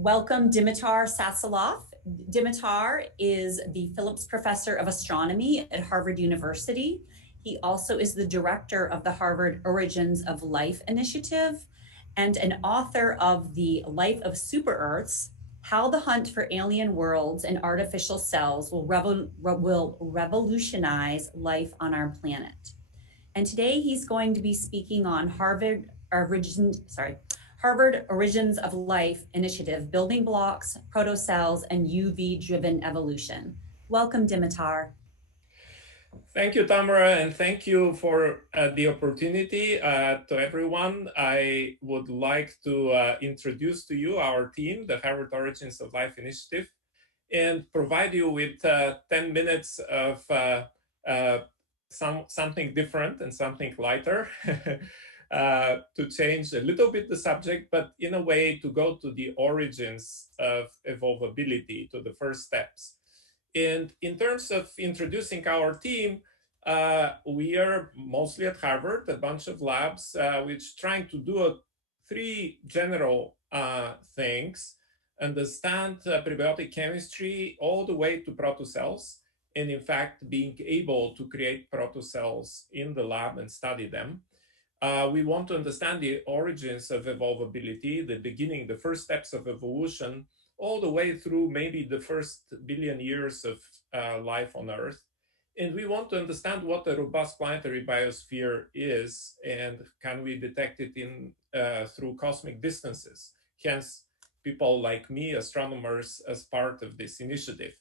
Welcome, Dimitar Sasalov. Dimitar is the Phillips Professor of Astronomy at Harvard University. He also is the director of the Harvard Origins of Life Initiative and an author of The Life of Super Earths: How the Hunt for Alien Worlds and Artificial Cells will revolutionize life on our planet. And today he's going to be speaking on Harvard Origins of Life Initiative, Building Blocks, Protocells, and UV-driven evolution. Welcome, Dimitar. Thank you, Tamara, and thank you for the opportunity to everyone. I would like to introduce to you our team, the Harvard Origins of Life Initiative, and provide you with 10 minutes of uh, something different and something lighter to change a little bit the subject, but in a way to go to the origins of evolvability, to the first steps. And in terms of introducing our team, we are mostly at Harvard, a bunch of labs, which trying to do three general things: understand prebiotic chemistry all the way to protocells, and in fact, being able to create protocells in the lab and study them. We want to understand the origins of evolvability, the beginning, the first steps of evolution, all the way through maybe the first billion years of life on Earth. And we want to understand what a robust planetary biosphere is and can we detect it in through cosmic distances. Hence, people like me, astronomers, as part of this initiative.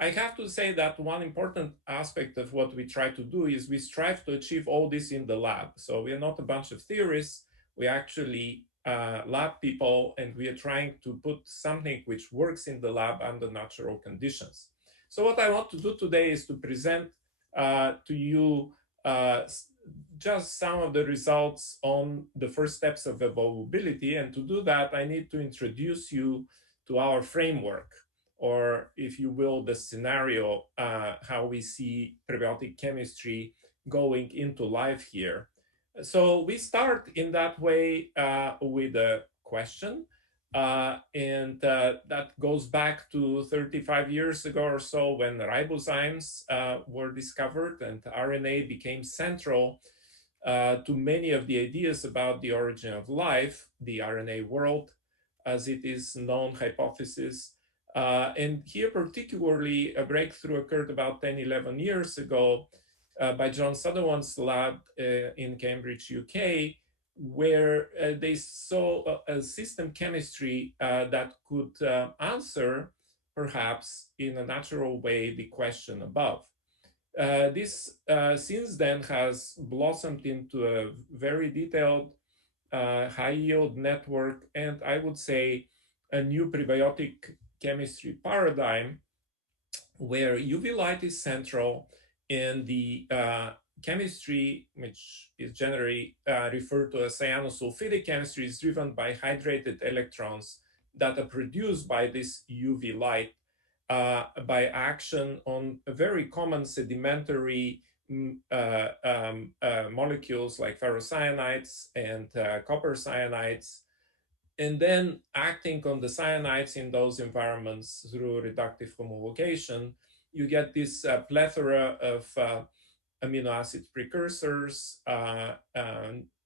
I have to say that one important aspect of what we try to do is we strive to achieve all this in the lab. So we are not a bunch of theorists. We actually lab people, and we are trying to put something which works in the lab under natural conditions. So what I want to do today is to present to you just some of the results on the first steps of evolvability. And to do that, I need to introduce you to our framework, or if you will, the scenario, how we see prebiotic chemistry going into life here. So we start in that way with a question, and that goes back to 35 years ago or so, when ribozymes were discovered and RNA became central to many of the ideas about the origin of life, the RNA world, as it is known, hypothesis. And here, particularly, a breakthrough occurred about 10, 11 years ago by John Sutherland's lab in Cambridge, UK, where they saw a system chemistry that could answer, perhaps in a natural way, the question above. This since then has blossomed into a very detailed high yield network, and I would say a new prebiotic chemistry paradigm where UV light is central, and the chemistry, which is generally referred to as cyanosulfidic chemistry, is driven by hydrated electrons that are produced by this UV light by action on very common sedimentary molecules like ferrocyanides and copper cyanides, and then acting on the cyanides in those environments through reductive homologation. You get this plethora of amino acid precursors,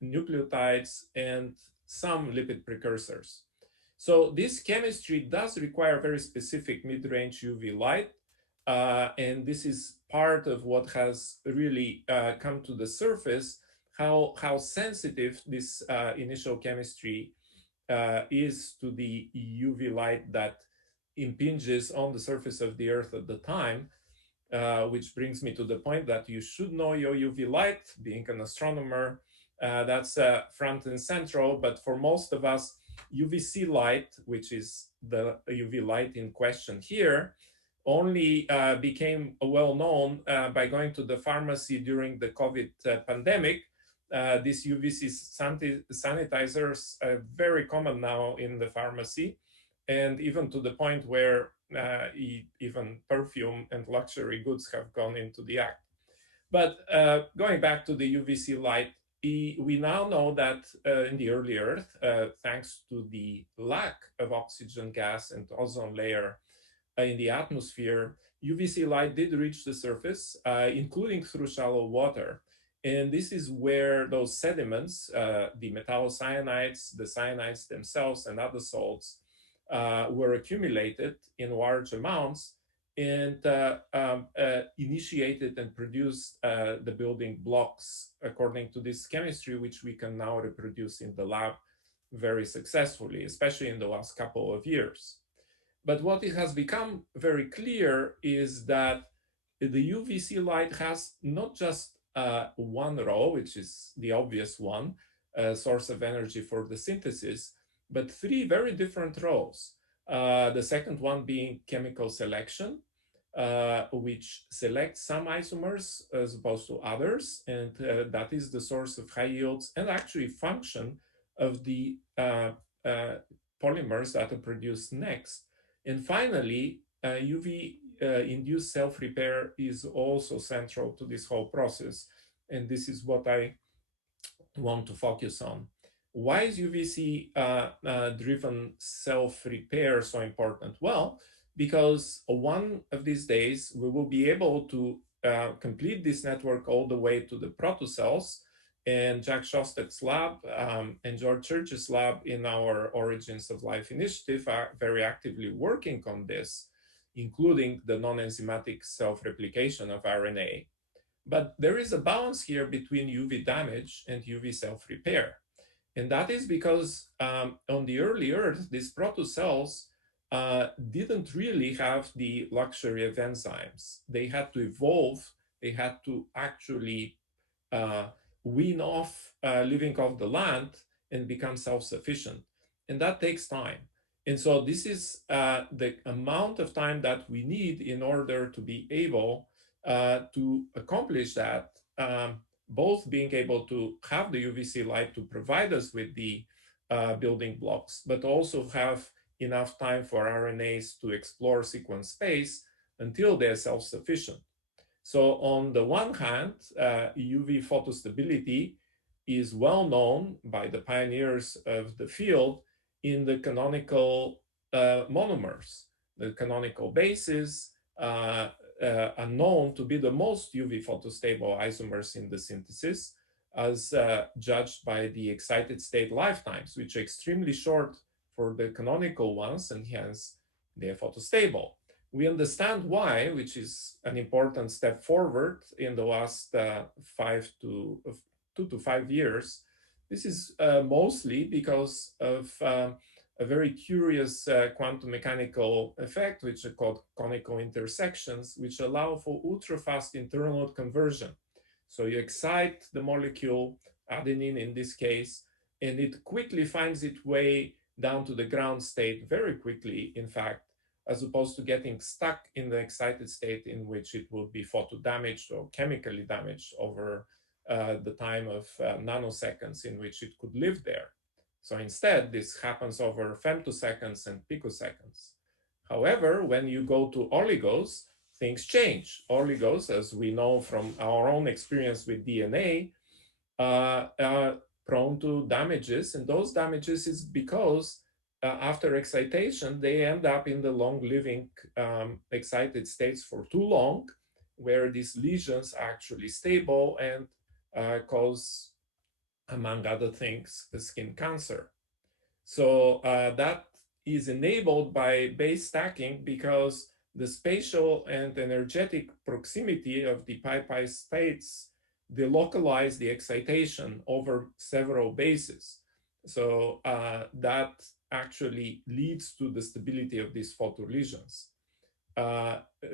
nucleotides, and some lipid precursors. So this chemistry does require very specific mid-range UV light, and this is part of what has really come to the surface, how sensitive this initial chemistry is to the UV light that impinges on the surface of the Earth at the time, which brings me to the point that you should know your UV light. Being an astronomer, that's front and central, but for most of us, UVC light, which is the UV light in question here, only became well known by going to the pharmacy during the COVID pandemic. These UVC sanitizers are very common now in the pharmacy, and even to the point where even perfume and luxury goods have gone into the act. But going back to the UVC light, we now know that in the early Earth, thanks to the lack of oxygen gas and ozone layer in the atmosphere, UVC light did reach the surface, including through shallow water. And this is where those sediments, the metallocyanides, the cyanides themselves, and other salts were accumulated in large amounts and initiated and produced the building blocks according to this chemistry, which we can now reproduce in the lab very successfully, especially in the last couple of years. But what it has become very clear is that the UVC light has not just one role, which is the obvious one, source of energy for the synthesis, but three very different roles. The second one being chemical selection, which selects some isomers as opposed to others, and that is the source of high yields and actually function of the polymers that are produced next. And finally, UV induced self-repair is also central to this whole process. And this is what I want to focus on. Why is UVC driven self-repair so important? Well, because one of these days we will be able to complete this network all the way to the protocells. And Jack Shostak's lab and George Church's lab in our Origins of Life initiative are very actively working on this, including the non-enzymatic self-replication of RNA. But there is a balance here between UV damage and UV self-repair. And that is because on the early Earth, these protocells didn't really have the luxury of enzymes. They had to evolve. They had to actually wean off living off the land and become self-sufficient. And that takes time. And so this is the amount of time that we need in order to be able to accomplish that, both being able to have the UVC light to provide us with the building blocks, but also have enough time for RNAs to explore sequence space until they're self-sufficient. So on the one hand, UV photostability is well known by the pioneers of the field in the canonical monomers. The canonical bases are known to be the most UV photostable isomers in the synthesis, as judged by the excited state lifetimes, which are extremely short for the canonical ones, and hence they're photostable. We understand why, which is an important step forward in the last 2 to 5 years. This is mostly because of a very curious quantum mechanical effect, which are called conical intersections, which allow for ultra-fast internal conversion. So you excite the molecule, adenine in this case, and it quickly finds its way down to the ground state very quickly, in fact, as opposed to getting stuck in the excited state in which it will be photo-damaged or chemically damaged over the time of nanoseconds in which it could live there. So instead, this happens over femtoseconds and picoseconds. However, when you go to oligos, things change. Oligos, as we know from our own experience with DNA, are prone to damages, and those damages is because after excitation, they end up in the long-living excited states for too long, where these lesions are actually stable and cause, among other things, the skin cancer. So that is enabled by base stacking because the spatial and energetic proximity of the pi-pi states delocalize the excitation over several bases. So that actually leads to the stability of these photolesions.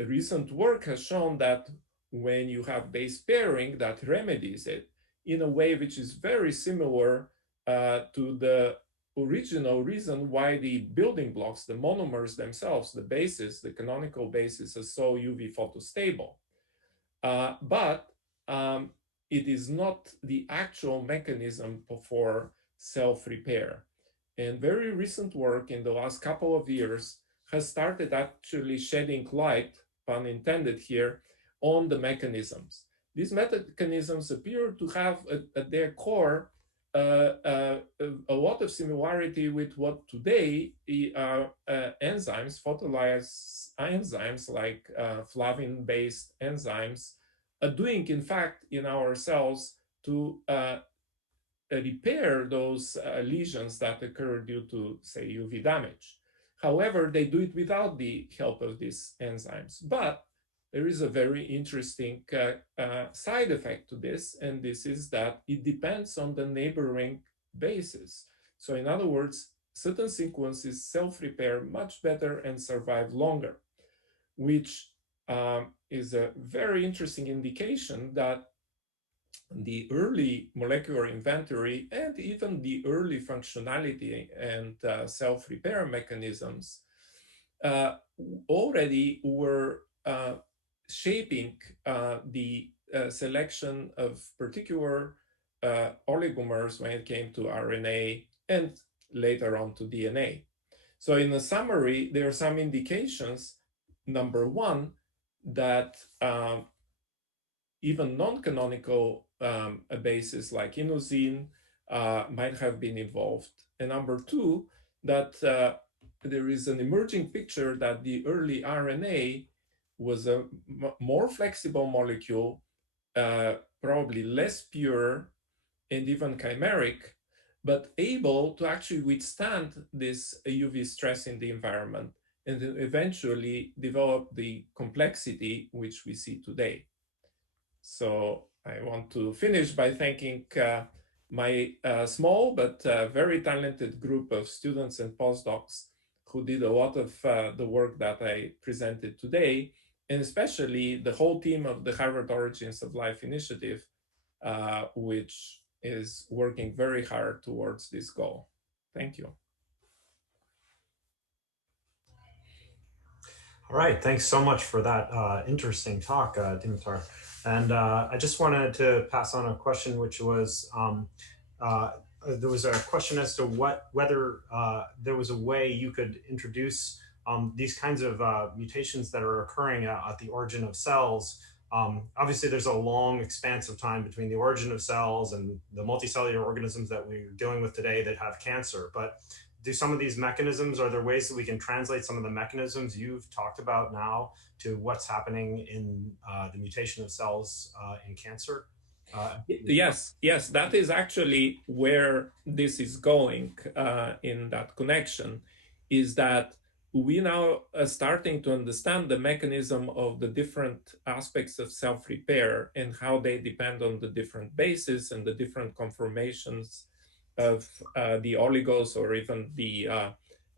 Recent work has shown that when you have base pairing, that remedies it in a way which is very similar to the original reason why the building blocks, the monomers themselves, the bases, the canonical bases, are so UV photostable. But it is not the actual mechanism for self-repair. And very recent work in the last couple of years has started actually shedding light, pun intended here, on the mechanisms. these mechanisms appear to have at their core a lot of similarity with what today enzymes, photolysis enzymes like flavin-based enzymes are doing, in fact, in our cells to repair those lesions that occur due to, say, UV damage. However, they do it without the help of these enzymes. But there is a very interesting side effect to this, and this is that it depends on the neighboring bases. So in other words, certain sequences self-repair much better and survive longer, which is a very interesting indication that the early molecular inventory and even the early functionality and self-repair mechanisms already were shaping the selection of particular oligomers when it came to RNA and later on to DNA. So in a summary, there are some indications. Number one, that even non-canonical bases like inosine might have been involved. And number two, that there is an emerging picture that the early RNA was a more flexible molecule, probably less pure and even chimeric, but able to actually withstand this UV stress in the environment and eventually develop the complexity which we see today. So I want to finish by thanking my small but very talented group of students and postdocs who did a lot of the work that I presented today, and especially the whole team of the Harvard Origins of Life Initiative, which is working very hard towards this goal. Thank you. All right, thanks so much for that interesting talk, Dimitar. And I just wanted to pass on a question, which was, there was a question as to whether there was a way you could introduce these kinds of mutations that are occurring at the origin of cells. Obviously, there's a long expanse of time between the origin of cells and the multicellular organisms that we're dealing with today that have cancer. But do some of these mechanisms, are there ways that we can translate some of the mechanisms you've talked about now to what's happening in the mutation of cells in cancer? Yes, that is actually where this is going in that connection, is that we now are starting to understand the mechanism of the different aspects of self-repair and how they depend on the different bases and the different conformations of the oligos or even the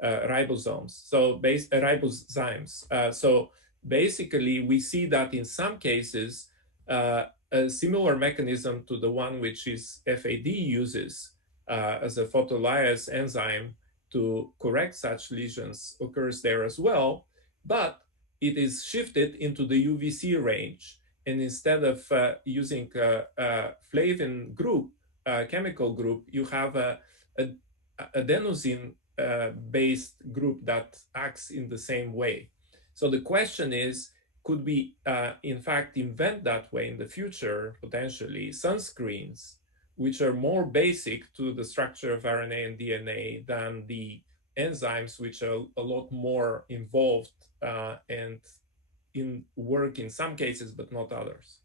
ribosomes. So ribozymes. So basically, we see that in some cases, a similar mechanism to the one which is FAD uses as a photolysis enzyme to correct such lesions occurs there as well, but it is shifted into the UVC range. And instead of using a flavin group, chemical group, you have a adenosine based group that acts in the same way. So the question is, could we in fact invent that way in the future, potentially, sunscreens which are more basic to the structure of RNA and DNA than the enzymes, which are a lot more involved and in work in some cases, but not others.